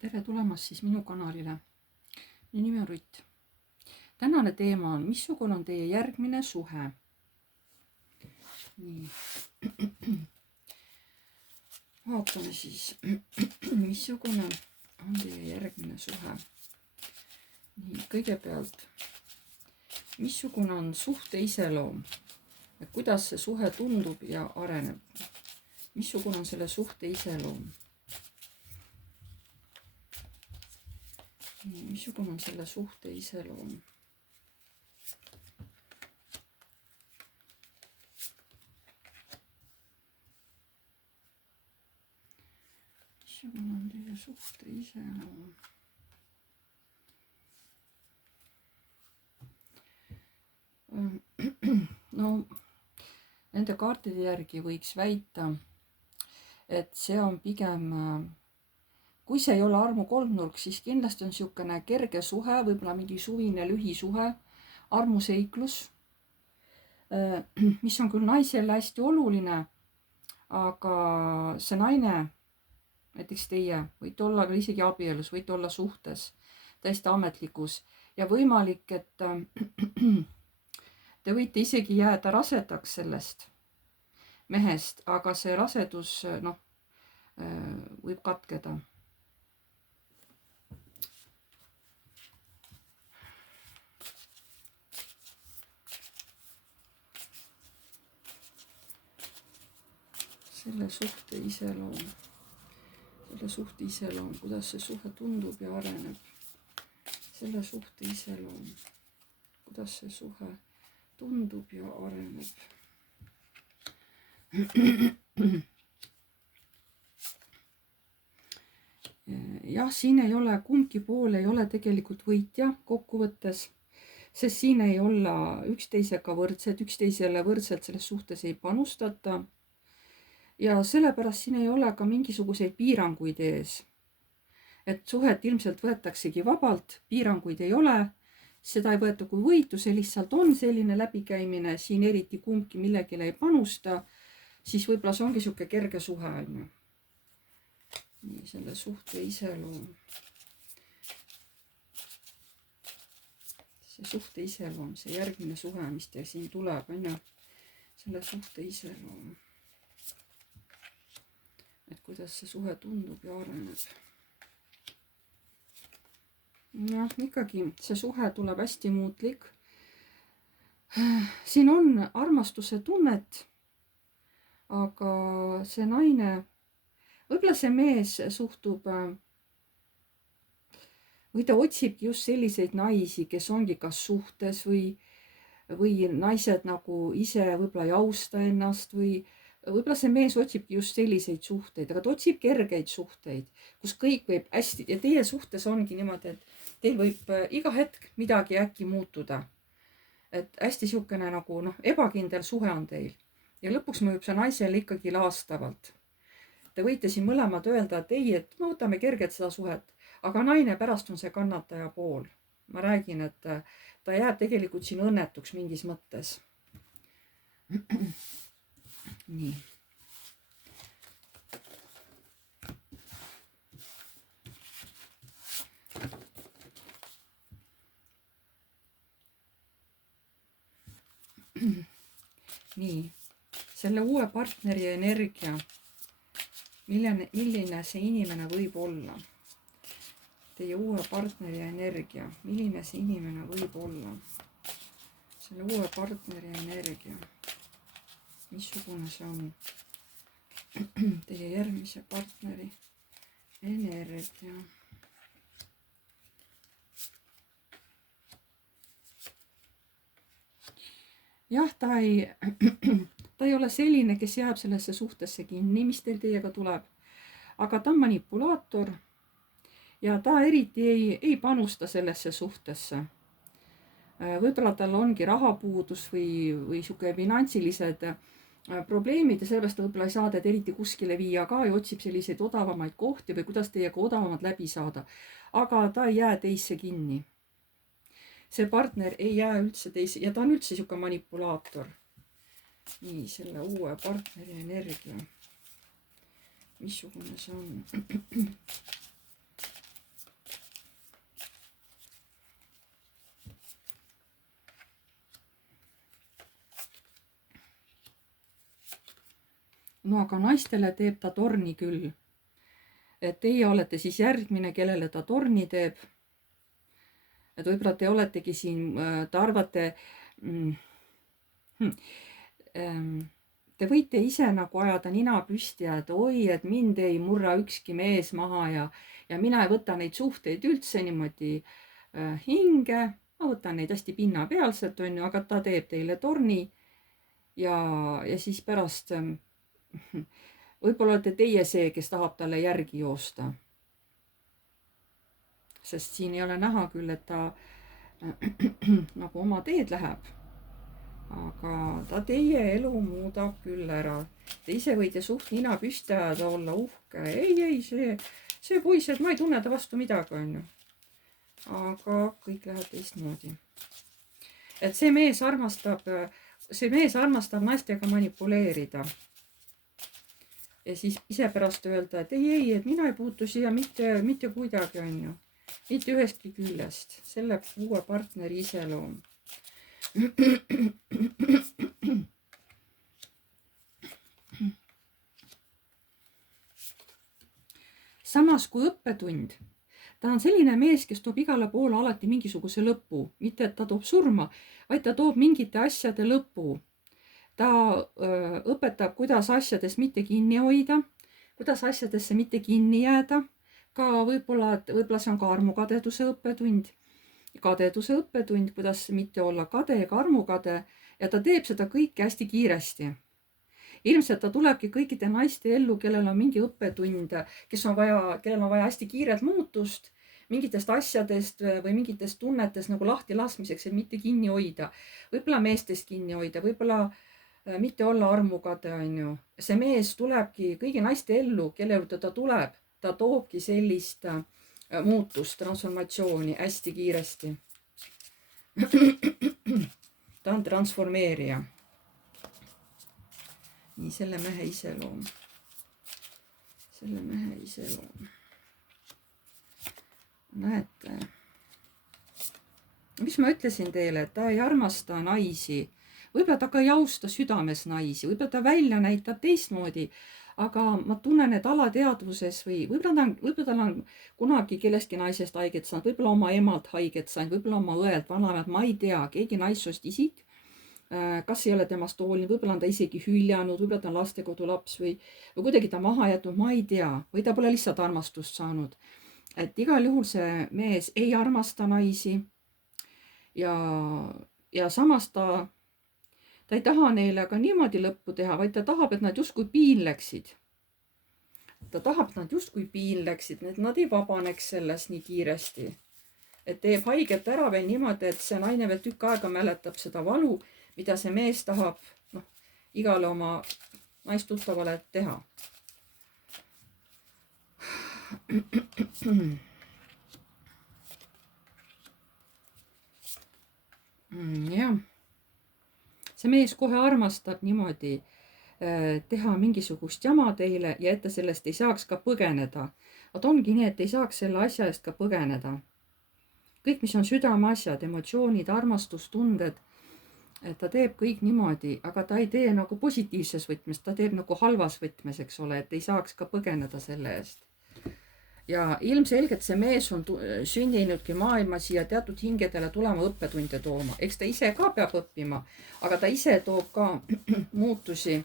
Tere tulemast siis minu kanalile. Minu nimi on Rutt. Tänane teema on, missugune on teie järgmine suhe? Nii. Vaatame siis, missugune on teie järgmine suhe. Nii, kõigepealt, missugune on suhte iseloom? Ja kuidas see suhe tundub ja areneb? Missugune on selle suhte iseloom? Missugune on selle suhte iseloom? Missugune on teie suhte iseloom? No, nende kaartide järgi võiks väita, et see on pigem, kui see ei ole armu kolmnurk, siis kindlasti on niisugune kerge suhe, võib-olla mingi suvine lühisuhe, armuseiklus, mis on küll naisele hästi oluline, aga see naine, näiteks teie, võite olla veel isegi abielus, võite olla suhtes, täiesti ametlikus ja võimalik, et te võite isegi jääda rasedaks sellest mehest, aga see rasedus võib katkeda. Selle suhte iseloom, kuidas see suhe tundub ja areneb. Selle suhte iseloom, kuidas see suhe tundub ja areneb. Jah, siin ei ole, kumbki pool ei ole tegelikult võitja kokkuvõttes, sest siin ei olla üksteisega võrdsed, üksteisele võrdselt selles suhtes ei panustata. Ja sellepärast siin ei ole ka mingisuguseid piiranguid ees. Et suhet ilmselt võetaksegi vabalt, piiranguid ei ole, seda ei võeta kui võitu, see lihtsalt on selline läbikäimine, siin eriti kumbki millegile ei panusta, siis võib-olla see ongi niisugune kerge suhe. Nii, selle suhte iseloom. See suhte iseloom, see järgmine suhe, mis teil siin tuleb, selle suhte iseloom. Et kuidas see suhe tundub ja areneb. No, ikkagi see suhe tuleb hästi muutlik. Siin on armastuse tunnet, aga see naine, võib-olla see mees suhtub või ta otsibki just selliseid naisi, kes ongi kas suhtes või naised nagu ise võib-olla ei austa ennast või võib-olla see mees otsibki just selliseid suhteid, aga ta otsib kergeid suhteid, kus kõik võib hästi ja teie suhtes ongi niimoodi, et teil võib iga hetk midagi äkki muutuda. Et hästi niisugune nagu ebakindel suhe on teil ja lõpuks mõjub see naisele ikkagi laastavalt. Te võite siin mõlemad öelda, et ei, et me võtame kergelt seda suhet, aga naine pärast on see kannataja pool. Ma räägin, et ta jääb tegelikult siin õnnetuks mingis mõttes. Nii. Nii, selle uue partneri energia, milline see inimene võib olla? Teie uue partneri energia, milline see inimene võib olla? Selle uue partneri energia. Missugune see on teie järgmise partneri energia? Jah, ta ei ole selline, kes jääb sellesse suhtesse kinni, mis teil teiega tuleb, aga ta on manipulaator ja ta eriti ei panusta sellesse suhtesse. Võib-olla tal ongi rahapuudus või niisugune finantsilised probleemid ja sellepärast ta võib-olla ei saa teid eriti kuskile viia ka ja otsib selliseid odavamaid kohti või kuidas teiega odavamad läbi saada. Aga ta ei jää teisse kinni. See partner ei jää üldse teisse ja ta on üldse niisugune manipulaator. Nii, selle uue partneri energia. Missugune see on? no aga naistele teeb ta torni küll. Et teie olete siis järgmine, kellele ta torni teeb. Et võib-olla te oletegi siin, te arvate, te võite ise nagu ajada nina püsti ja et oi, et mind ei murra ükski mees maha ja mina ei võta neid suhteid üldse niimoodi hinge. Ma võtan neid hästi pinnapealselt, on ju, aga ta teeb teile torni ja siis pärast võib-olla olete teie see, kes tahab talle järgi joosta. Sest siin ei ole näha küll, et ta nagu oma teed läheb. Aga ta teie elu muudab küll ära. Te ise võite suht nina püsti ajada, olla uhke. Ei, see poiss, et ma ei tunne ta vastu midagi, on ju. Aga kõik läheb teistmoodi. Et see mees armastab naistega manipuleerida. Ja siis ise pärast öelda, et ei, et mina ei puutu siia mitte kuidagi, on ju. Mitte ühestki küljest. Selle uue partneri iseloom. Samas kui õppetund. Ta on selline mees, kes toob igale poole alati mingisuguse lõpu. Mitte, et ta toob surma, vaid ta toob mingite asjade lõpu. Ta õpetab, kuidas asjadest mitte kinni hoida, kuidas asjadesse mitte kinni jääda. Ka võib-olla see on ka armukadeduse õppetund. Kadeduse õppetund, kuidas mitte olla kade ega armukade. Ja ta teeb seda kõike hästi kiiresti. Ilmselt ta tulebki kõikide naiste ellu, kellel on mingi õppetund, kellel on vaja hästi kiiret muutust, mingitest asjadest või mingitest tunnetest nagu lahti laskmiseks, et mitte kinni hoida. Võib-olla meestest kinni hoida, võib-olla mitte olla armukade, on ju. See mees tulebki kõigi naiste ellu, kelle juurde ta tuleb. Ta toobki sellist muutust, transformatsiooni hästi kiiresti. Ta on transformeerija. Nii, selle mehe iseloom. Näete. Mis ma ütlesin teile, et ta ei armasta naisi. Võib-olla ta ka ei austa südames naisi. Võib-olla ta välja näitab teistmoodi. Aga ma tunnen, et alateadvuses või võib-olla tal on kunagi kellestki naisest haiget saanud, võib-olla oma emalt haiget saanud, võib-olla oma õelt, vanaemalt, ma ei tea, keegi naissoost isik, kas ei ole temast hoolinud, võib-olla on ta isegi hüljanud, võib-olla ta on lastekodu laps või kuidagi ta maha jätnud, ma ei tea, või ta pole lihtsalt armastust saanud. Et igal juhul see mees ei armasta naisi ja samas ta ei taha neile ka niimoodi lõppu teha, vaid ta tahab, et nad justkui piinleksid. Ta tahab, et nad justkui piinleksid, et nad ei vabaneks sellest nii kiiresti. Et teeb haiget ära veel niimoodi, et see naine veel tükk aega mäletab seda valu, mida see mees tahab igale oma naistuttavale teha. Jah. See mees kohe armastab niimoodi teha mingisugust jama teile ja et ta sellest ei saaks ka põgeneda. Vaat ongi nii, et ei saaks selle asja eest ka põgeneda. Kõik, mis on südameasjad, emotsioonid, armastustunded, et ta teeb kõik niimoodi, aga ta ei tee nagu positiivses võtmes, ta teeb nagu halvas võtmes, eks ole, et ei saaks ka põgeneda selle eest. Ja ilmselgelt see mees on sünninudki maailma siia teatud hingedele tulema õppetunde tooma. Eks ta ise ka peab õppima, aga ta ise toob ka muutusi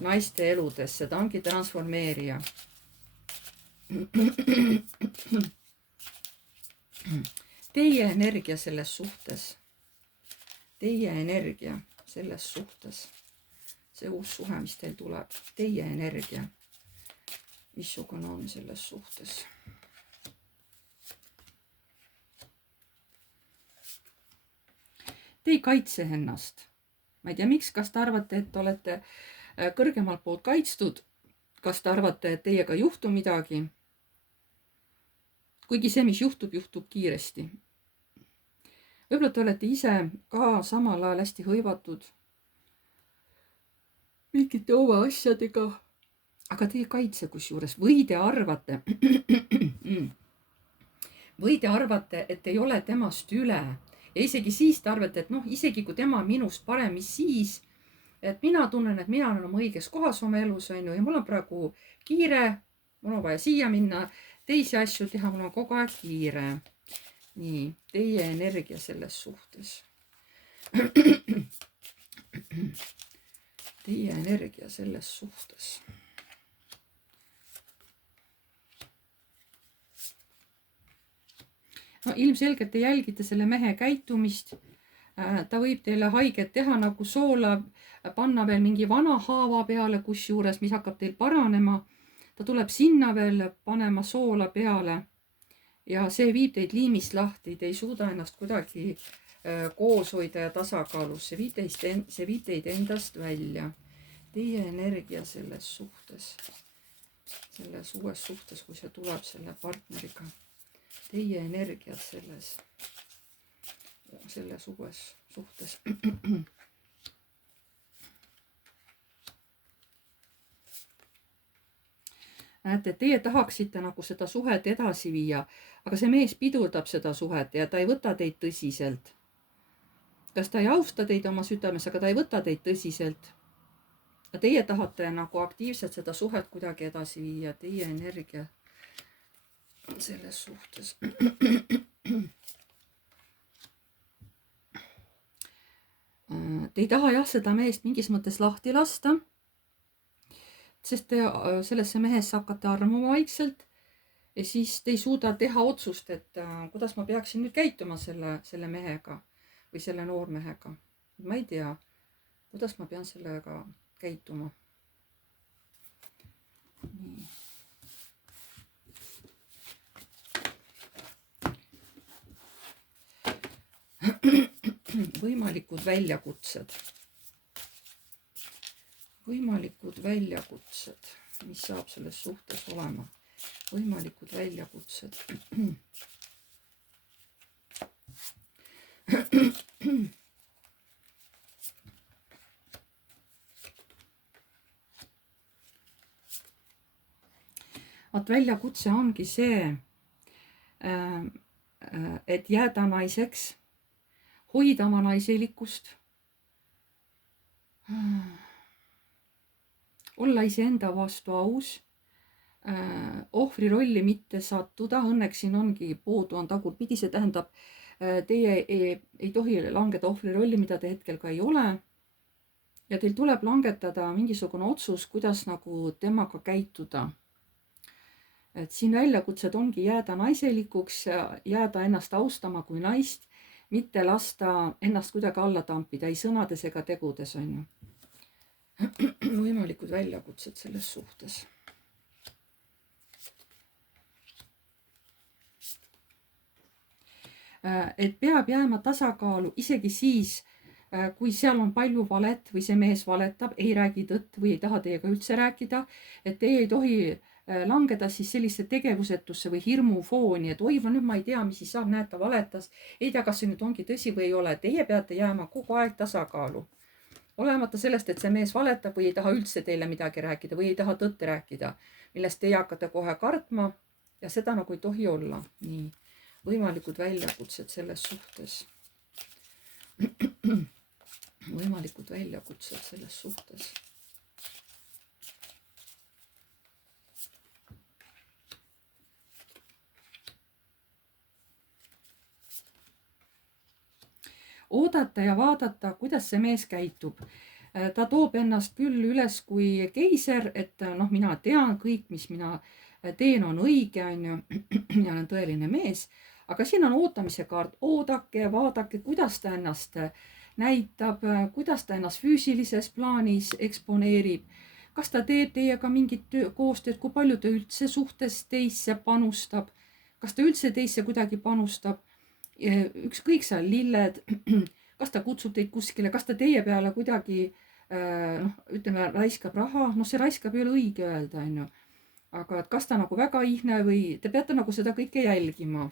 naiste eludesse. Ta ongi transformeerija. Teie energia selles suhtes. Teie energia selles suhtes. See uus suhe, mis teil tuleb. Teie energia. Missugune on selles suhtes. Te ei kaitse ennast. Ma ei tea, miks, kas te arvate, et olete kõrgemalt poolt kaitstud, kas te arvate, et teiega ei juhtu midagi. Kuigi see, mis juhtub kiiresti. Võib-olla te olete ise ka samal ajal hästi hõivatud mingite oma asjadega. Aga te ei kaitse kusjuures, või te arvate, et ei ole temast üle. Ja isegi siis te arvate, et isegi kui tema minust parem, mis siis, et mina tunnen, et mina olen oma õiges kohas oma elus, on ju, ja mul on praegu kiire, mul on vaja siia minna, teisi asju teha, mul on kogu aeg kiire. Nii, teie energia selles suhtes. Teie energia selles suhtes. No ilmselgelt te jälgite selle mehe käitumist. Ta võib teile haiget teha, nagu soola panna veel mingi vana haava peale, kusjuures, mis hakkab teil paranema. Ta tuleb sinna veel panema soola peale ja see viib teid liimist lahti. Te ei suuda ennast kuidagi koos hoida ja tasakaalus. See viib teid endast välja. Teie energia selles suhtes, selles uues suhtes, kui see tuleb selle partneriga. Teie energiat selles uues suhtes. Näete, teie tahaksite nagu seda suhet edasi viia, aga see mees pidurdab seda suhet ja ta ei võta teid tõsiselt. Kas ta ei austa teid oma südames, aga ta ei võta teid tõsiselt. Ja teie tahate nagu aktiivselt seda suhet kuidagi edasi viia, teie energia selles suhtes. Te ei taha jah seda meest mingis mõttes lahti lasta, sest te sellesse mehesse hakkate armuma vaikselt ja siis te ei suuda teha otsust, et kuidas ma peaksin nüüd käituma selle mehega või selle noormehega. Ma ei tea, kuidas ma pean sellega käituma. Nii. Võimalikud väljakutsed. Võimalikud väljakutsed, mis saab selles suhtes olema. Võimalikud väljakutsed. Vaat väljakutse ongi see, et jääda naiseks, hoida oma naiselikkust, olla iseenda vastu aus, ohvri rolli mitte sattuda. Õnneks siin ongi puudu on tagurpidi, see tähendab, teie ei tohi langeda ohvri rolli, mida te hetkel ka ei ole. Ja teil tuleb langetada mingisugune otsus, kuidas nagu temaga käituda. Et siin väljakutsed ongi jääda naiselikuks, jääda ennast austama kui naist, mitte lasta ennast kuidagi alla tampida, ei sõnades ega tegudes, on ju. Võimalikud väljakutsed selles suhtes. Et peab jääma tasakaalu isegi siis, kui seal on palju valet või see mees valetab, ei räägi tõtt või ei taha teiega üldse rääkida, et teie ei tohi langeda siis sellise tegevusetusse või hirmufooni, et oi, nüüd ma ei tea, mis siis saab, näed, ta valetas. Ei tea, kas see nüüd ongi tõsi või ei ole. Teie peate jääma kogu aeg tasakaalu. Olemata sellest, et see mees valetab või ei taha üldse teile midagi rääkida või ei taha tõtt rääkida, millest teie hakkate kohe kartma ja seda nagu ei tohi olla. Nii, võimalikud väljakutsed selles suhtes. Võimalikud väljakutsed selles suhtes. Oodata ja vaadata, kuidas see mees käitub. Ta toob ennast küll üles kui keiser, et noh, mina tean kõik, mis mina teen, on õige, on ju, ja olen tõeline mees. Aga siin on ootamise kaart. Oodake, vaadake, kuidas ta ennast näitab, kuidas ta ennast füüsilises plaanis eksponeerib. Kas ta teeb teiega mingit koostööd, kui palju ta üldse suhtes teisse panustab. Kas ta üldse teisse kuidagi panustab. Ükskõik seal lilled, kas ta kutsub teid kuskile, kas ta teie peale kuidagi, ütleme, raiskab raha, see raiskab ei ole õige öelda, on ju. Aga kas ta nagu väga ihne või te peate nagu seda kõike jälgima.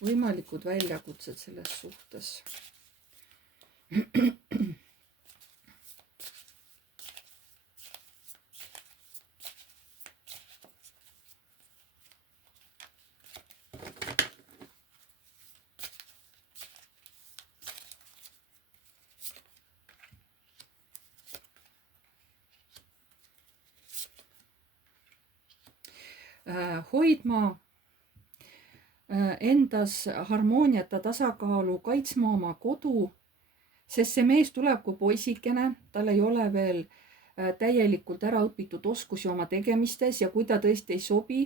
Võimalikud väljakutsed selles suhtes. hoidma endas harmooniat ja tasakaalu, kaitsma oma kodu, sest see mees tuleb kui poisikene, tal ei ole veel täielikult ära õpitud oskusi oma tegemistes ja kui ta tõesti ei sobi,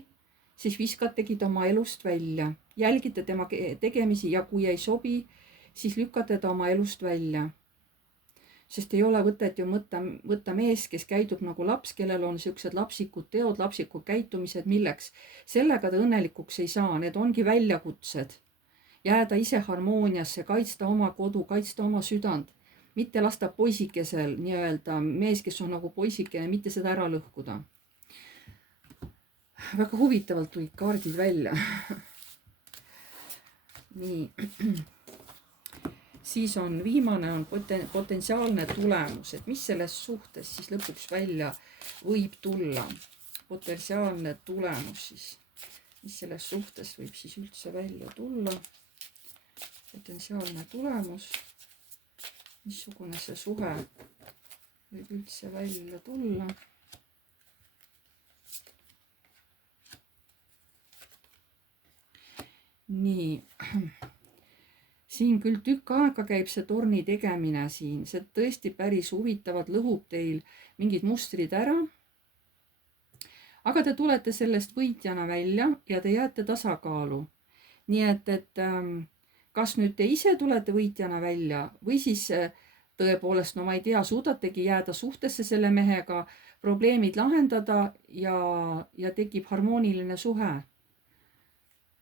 siis viskategi ta oma elust välja. Jälgite tema tegemisi ja kui ei sobi, siis lükkate ta oma elust välja. Sest ei ole võtet ju võtta mees, kes käidub nagu laps, kellel on siuksed lapsikud teod, lapsikud käitumised, milleks. Sellega ta õnnelikuks ei saa, need ongi väljakutsed. Jääda ise harmooniasse, kaitsta oma kodu, kaitsta oma südant. Mitte lasta poisikesel nii-öelda mees, kes on nagu poisikene, mitte seda ära lõhkuda. Väga huvitavalt tulid kaardid välja. Nii. Siis on viimane on potentsiaalne tulemus, et mis selles suhtes siis lõpuks välja võib tulla. Potentsiaalne tulemus siis, mis selles suhtes võib siis üldse välja tulla. Potentsiaalne tulemus, missugune see suhe võib üldse välja tulla. Nii. Siin küll tükk aega käib see torni tegemine siin, see tõesti päris huvitavad, lõhub teil mingid mustrid ära. Aga te tulete sellest võitjana välja ja te jääte tasakaalu. Nii et kas nüüd te ise tulete võitjana välja või siis tõepoolest, no ma ei tea, suudategi jääda suhtesse selle mehega, probleemid lahendada ja tekib harmooniline suhe.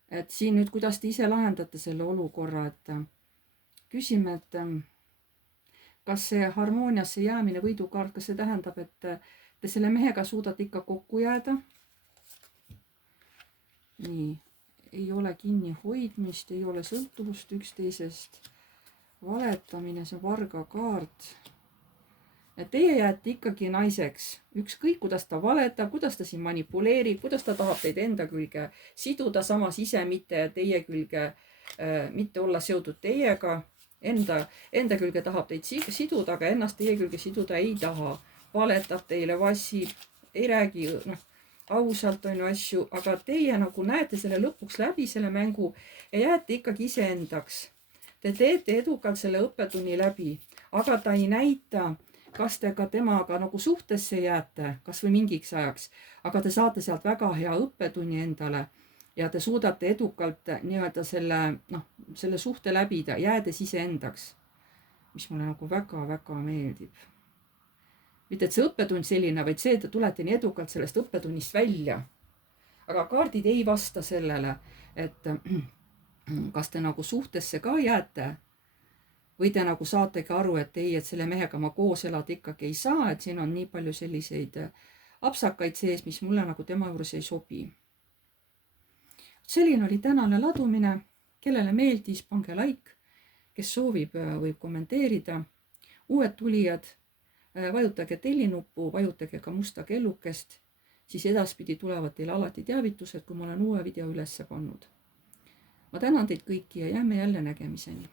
Et siin nüüd, kuidas te ise lahendate selle olukorra, et küsime, et kas see harmooniasse jäämine võidukaart, kas see tähendab, et te selle mehega suudate ikka kokku jääda? Nii, ei ole kinni hoidmist, ei ole sõltuvust üksteisest, valetamine, see on varga kaart. Et teie jääte ikkagi naiseks, ükskõik kuidas ta valetab, kuidas ta siin manipuleerib, kuidas ta tahab teid enda külge siduda, samas ise mitte teie külge, mitte olla seotud teiega, enda külge tahab teid siduda, aga ennast teie külge siduda ei taha. Valetab teile, vassib, ei räägi ausalt on ju asju, aga teie nagu näete selle lõpuks läbi selle mängu ja jääte ikkagi iseendaks. Te teete edukalt selle õppetunni läbi, aga ta ei näita, kas te ka temaga nagu suhtesse jääte, kas või mingiks ajaks, aga te saate sealt väga hea õppetunni endale ja te suudate edukalt nii-öelda selle suhte läbida, jäädes iseendaks, mis mulle nagu väga-väga meeldib. Mitte, et see õppetund selline, vaid see, et te tulete nii edukalt sellest õppetunnist välja. Aga kaardid ei vasta sellele, et kas te nagu suhtesse ka jääte või te nagu saategi aru, et ei, et selle mehega ma koos elada ikkagi ei saa, et siin on nii palju selliseid apsakaid sees, mis mulle nagu tema juures ei sobi. Selline oli tänane ladumine. Kellele meeldis, pange like. Kes soovib, võib kommenteerida. Uued tulijad, vajutage tellinuppu, vajutage ka musta kellukest, siis edaspidi tulevad teile alati teavitused, kui ma olen uue video üles pannud. Ma tänan teid kõiki ja jääme jälle nägemiseni.